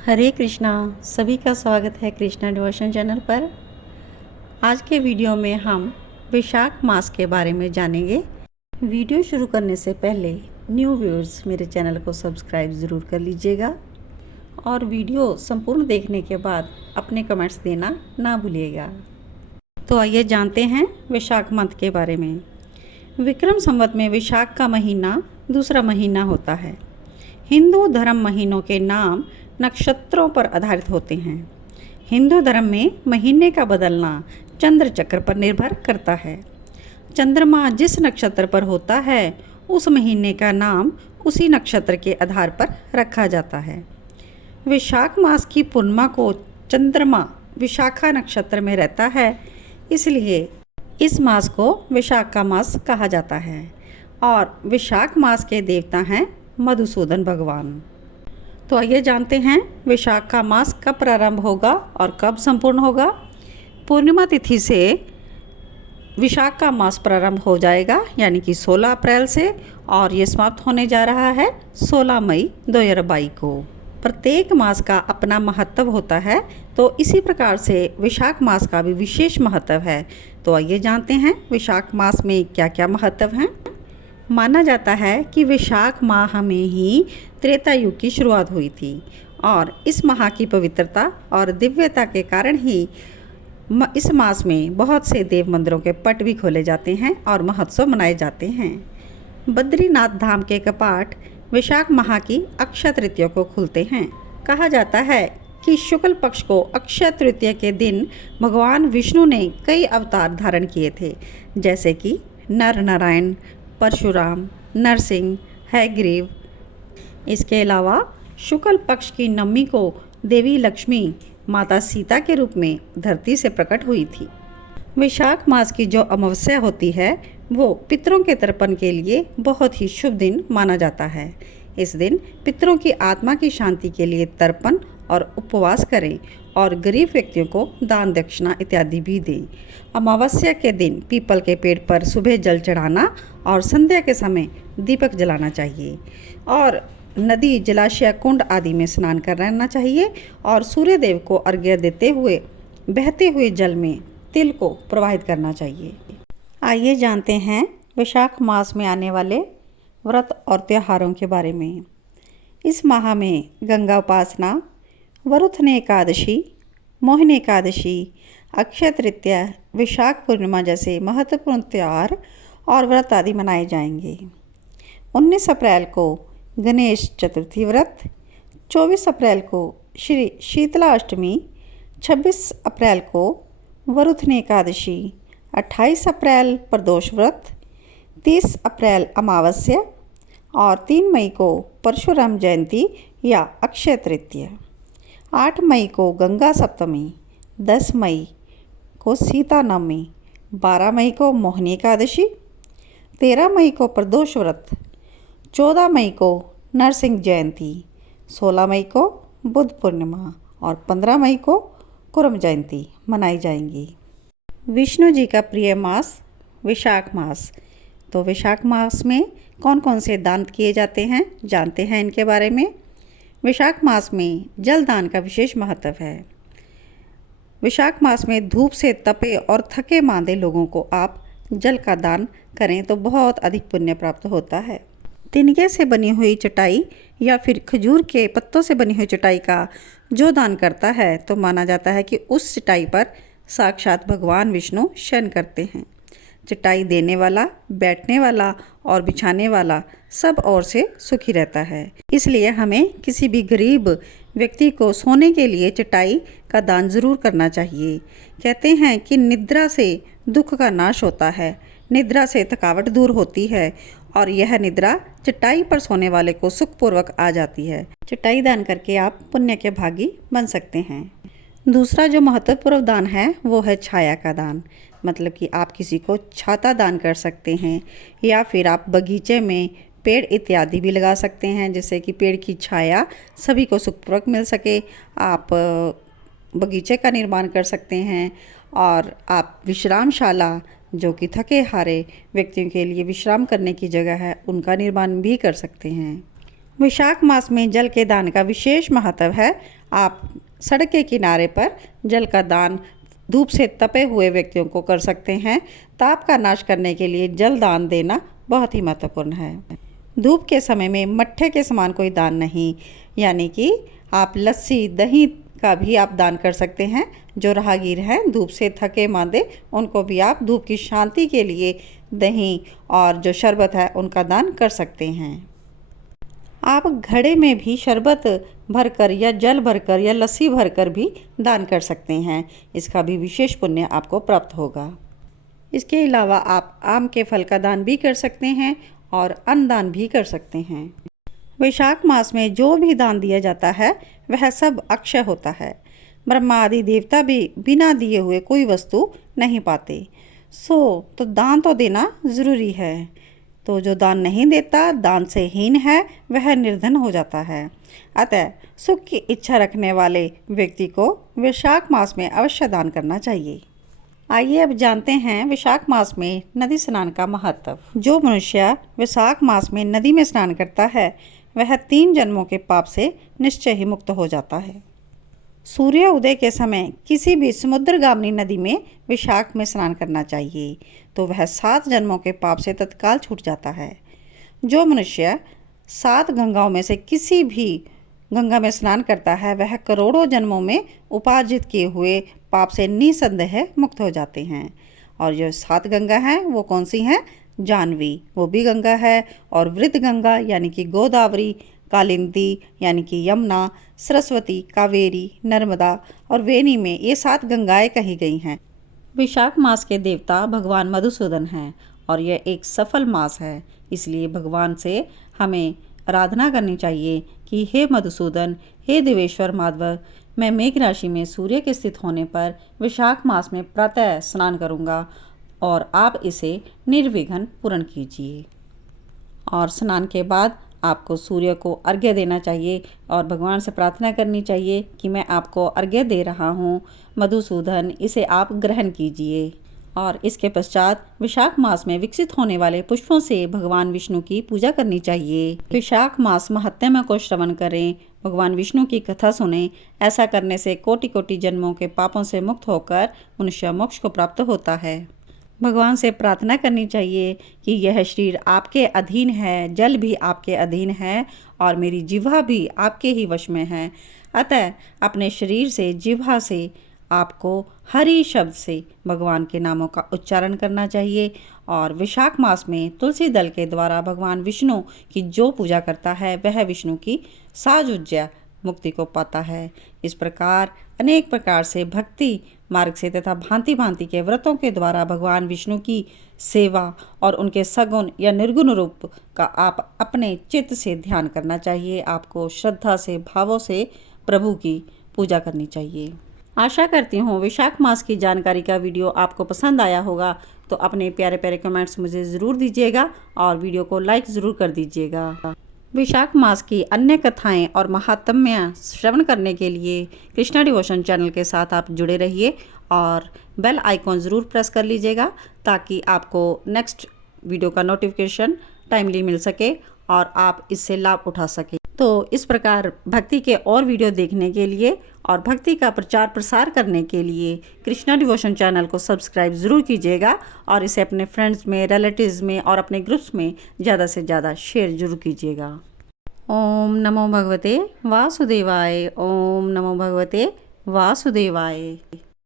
हरे कृष्णा। सभी का स्वागत है कृष्णा डिवोशन चैनल पर। आज के वीडियो में हम वैशाख मास के बारे में जानेंगे। वीडियो शुरू करने से पहले न्यू व्यूअर्स मेरे चैनल को सब्सक्राइब ज़रूर कर लीजिएगा और वीडियो संपूर्ण देखने के बाद अपने कमेंट्स देना ना भूलिएगा। तो आइए जानते हैं वैशाख मंथ के बारे में। विक्रम संवत में वैशाख का महीना दूसरा महीना होता है। हिंदू धर्म महीनों के नाम नक्षत्रों पर आधारित होते हैं। हिंदू धर्म में महीने का बदलना चंद्र चक्र पर निर्भर करता है। चंद्रमा जिस नक्षत्र पर होता है उस महीने का नाम उसी नक्षत्र के आधार पर रखा जाता है। वैशाख मास की पूर्णिमा को चंद्रमा विशाखा नक्षत्र में रहता है, इसलिए इस मास को वैशाख का मास कहा जाता है। और वैशाख मास के देवता हैं मधुसूदन भगवान। तो आइए जानते हैं वैशाख का मास कब प्रारंभ होगा और कब संपूर्ण होगा। पूर्णिमा तिथि से वैशाख का मास प्रारंभ हो जाएगा, यानी कि 16 अप्रैल से, और ये समाप्त होने जा रहा है 16 मई 2022 को। प्रत्येक मास का अपना महत्व होता है, तो इसी प्रकार से वैशाख मास का भी विशेष महत्व है। तो आइए जानते हैं वैशाख मास में क्या क्या महत्व हैं। माना जाता है कि वैशाख माह में ही त्रेता युग की शुरुआत हुई थी और इस माह की पवित्रता और दिव्यता के कारण ही इस मास में बहुत से देव मंदिरों के पट भी खोले जाते हैं और महोत्सव मनाए जाते हैं। बद्रीनाथ धाम के कपाट वैशाख माह की अक्षय तृतीया को खुलते हैं। कहा जाता है कि शुक्ल पक्ष को अक्षय तृतीया के दिन भगवान विष्णु ने कई अवतार धारण किए थे, जैसे कि नर नारायण, परशुराम, नरसिंह, हयग्रीव। इसके अलावा शुक्ल पक्ष की नवमी को देवी लक्ष्मी माता सीता के रूप में धरती से प्रकट हुई थी। वैशाख मास की जो अमावस्या होती है वो पितरों के तर्पण के लिए बहुत ही शुभ दिन माना जाता है। इस दिन पितरों की आत्मा की शांति के लिए तर्पण और उपवास करें और गरीब व्यक्तियों को दान दक्षिणा इत्यादि भी दें। अमावस्या के दिन पीपल के पेड़ पर सुबह जल चढ़ाना और संध्या के समय दीपक जलाना चाहिए और नदी, जलाशय, कुंड आदि में स्नान करना चाहिए और सूर्य देव को अर्घ्य देते हुए बहते हुए जल में तिल को प्रवाहित करना चाहिए। आइए जानते हैं वैशाख मास में आने वाले व्रत और त्योहारों के बारे में। इस माह में गंगा उपासना, वरुथनी एकादशी, मोहिनी एकादशी, अक्षय तृतीया, वैशाख पूर्णिमा जैसे महत्वपूर्ण त्यौहार और व्रत आदि मनाए जाएंगे। 19 अप्रैल को गणेश चतुर्थी व्रत, 24 अप्रैल को श्री शीतला अष्टमी, 26 अप्रैल को वरुथनी एकादशी, 28 अप्रैल प्रदोष व्रत, 30 अप्रैल अमावस्या और 3 मई को परशुराम जयंती या अक्षय तृतीया। 8 मई को गंगा सप्तमी, 10 मई को सीता नवमी, 12 मई को मोहिनी एकादशी, 13 मई को प्रदोष व्रत, 14 मई को नरसिंह जयंती, 16 मई को बुद्ध पूर्णिमा और 15 मई को कुरम जयंती मनाई जाएंगी। विष्णु जी का प्रिय मास वैशाख मास। तो वैशाख मास में कौन कौन से दान किए जाते हैं, जानते हैं इनके बारे में। वैशाख मास में जल दान का विशेष महत्व है। वैशाख मास में धूप से तपे और थके मांदे लोगों को आप जल का दान करें तो बहुत अधिक पुण्य प्राप्त होता है। तिनके से बनी हुई चटाई या फिर खजूर के पत्तों से बनी हुई चटाई का जो दान करता है तो माना जाता है कि उस चटाई पर साक्षात भगवान विष्णु शयन करते हैं। चटाई देने वाला, बैठने वाला और बिछाने वाला सब ओर से सुखी रहता है। इसलिए हमें किसी भी गरीब व्यक्ति को सोने के लिए चटाई का दान ज़रूर करना चाहिए। कहते हैं कि निद्रा से दुख का नाश होता है, निद्रा से थकावट दूर होती है और यह निद्रा चटाई पर सोने वाले को सुखपूर्वक आ जाती है। चटाई दान करके आप पुण्य के भागी बन सकते हैं। दूसरा जो महत्वपूर्ण दान है वो है छाया का दान। मतलब कि आप किसी को छाता दान कर सकते हैं या फिर आप बगीचे में पेड़ इत्यादि भी लगा सकते हैं, जिससे कि पेड़ की छाया सभी को सुखपूर्वक मिल सके। आप बगीचे का निर्माण कर सकते हैं और आप विश्रामशाला, जो कि थके हारे व्यक्तियों के लिए विश्राम करने की जगह है, उनका निर्माण भी कर सकते हैं। वैशाख मास में जल के दान का विशेष महत्व है। आप सड़क के किनारे पर जल का दान धूप से तपे हुए व्यक्तियों को कर सकते हैं। ताप का नाश करने के लिए जल दान देना बहुत ही महत्वपूर्ण है। धूप के समय में मट्ठे के समान कोई दान नहीं, यानी कि आप लस्सी दही का भी आप दान कर सकते हैं। जो राहगीर हैं धूप से थके मांदे, उनको भी आप धूप की शांति के लिए दही और जो शरबत है उनका दान कर सकते हैं। आप घड़े में भी शरबत भरकर या जल भरकर या लस्सी भरकर भी दान कर सकते हैं। इसका भी विशेष पुण्य आपको प्राप्त होगा। इसके अलावा आप आम के फल का दान भी कर सकते हैं और अन्न दान भी कर सकते हैं। वैशाख मास में जो भी दान दिया जाता है वह सब अक्षय होता है। ब्रह्मा आदि देवता भी बिना दिए हुए कोई वस्तु नहीं पाते। तो दान तो देना ज़रूरी है। तो जो दान नहीं देता, दान से हीन है, वह निर्धन हो जाता है। अतः सुख की इच्छा रखने वाले व्यक्ति को वैशाख मास में अवश्य दान करना चाहिए। आइए अब जानते हैं वैशाख मास में नदी स्नान का महत्व। जो मनुष्य वैशाख मास में नदी में स्नान करता है वह 3 जन्मों के पाप से निश्चय ही मुक्त हो जाता है। सूर्य उदय के समय किसी भी समुद्रगामिनी नदी में वैशाख में स्नान करना चाहिए, तो वह 7 जन्मों के पाप से तत्काल छूट जाता है। जो मनुष्य 7 गंगाओं में से किसी भी गंगा में स्नान करता है वह करोड़ों जन्मों में उपार्जित किए हुए पाप से निसंदेह मुक्त हो जाते हैं। और जो 7 गंगा हैं वो कौन सी हैं? जानवी वो भी गंगा है, और वृद्ध गंगा यानी कि गोदावरी, कालिंदी यानी कि यमुना, सरस्वती, कावेरी, नर्मदा और वेनी में ये 7 गंगाएं कही गई हैं। वैशाख मास के देवता भगवान मधुसूदन हैं और यह एक सफल मास है। इसलिए भगवान से हमें आराधना करनी चाहिए कि हे मधुसूदन, हे देवेश्वर माधव, मैं मेघ राशि में सूर्य के स्थित होने पर वैशाख मास में प्रातः स्नान करूंगा और आप इसे निर्विघ्न पूर्ण कीजिए। और स्नान के बाद आपको सूर्य को अर्घ्य देना चाहिए और भगवान से प्रार्थना करनी चाहिए कि मैं आपको अर्घ्य दे रहा हूँ मधुसूदन, इसे आप ग्रहण कीजिए। और इसके पश्चात वैशाख मास में विकसित होने वाले पुष्पों से भगवान विष्णु की पूजा करनी चाहिए। वैशाख मास महात्म्य को श्रवण करें, भगवान विष्णु की कथा सुनें। ऐसा करने से कोटि कोटि जन्मों के पापों से मुक्त होकर मनुष्य मोक्ष को प्राप्त होता है। भगवान से प्रार्थना करनी चाहिए कि यह शरीर आपके अधीन है, जल भी आपके अधीन है और मेरी जिह्वा भी आपके ही वश में है। अतः अपने शरीर से, जिह्वा से आपको हरि शब्द से भगवान के नामों का उच्चारण करना चाहिए। और वैशाख मास में तुलसी दल के द्वारा भगवान विष्णु की जो पूजा करता है वह विष्णु की सायुज्य मुक्ति को पाता है। इस प्रकार अनेक प्रकार से भक्ति मार्ग से तथा भांति भांति के व्रतों के द्वारा भगवान विष्णु की सेवा और उनके सगुण या निर्गुण रूप का आप अपने चित्त से ध्यान करना चाहिए। आपको श्रद्धा से, भावों से प्रभु की पूजा करनी चाहिए। आशा करती हूँ वैशाख मास की जानकारी का वीडियो आपको पसंद आया होगा, तो अपने प्यारे प्यारे कमेंट्स मुझे ज़रूर दीजिएगा और वीडियो को लाइक ज़रूर कर दीजिएगा। वैशाख मास की अन्य कथाएं और महात्म्य श्रवण करने के लिए कृष्णा डिवोशन चैनल के साथ आप जुड़े रहिए और बेल आइकॉन ज़रूर प्रेस कर लीजिएगा ताकि आपको नेक्स्ट वीडियो का नोटिफिकेशन टाइमली मिल सके और आप इससे लाभ उठा सकें। तो इस प्रकार भक्ति के और वीडियो देखने के लिए और भक्ति का प्रचार प्रसार करने के लिए कृष्णा डिवोशन चैनल को सब्सक्राइब ज़रूर कीजिएगा और इसे अपने फ्रेंड्स में, रिलेटिव्स में और अपने ग्रुप्स में ज़्यादा से ज़्यादा शेयर जरूर कीजिएगा। ओम नमो भगवते वासुदेवाय। ओम नमो भगवते वासुदेवाय।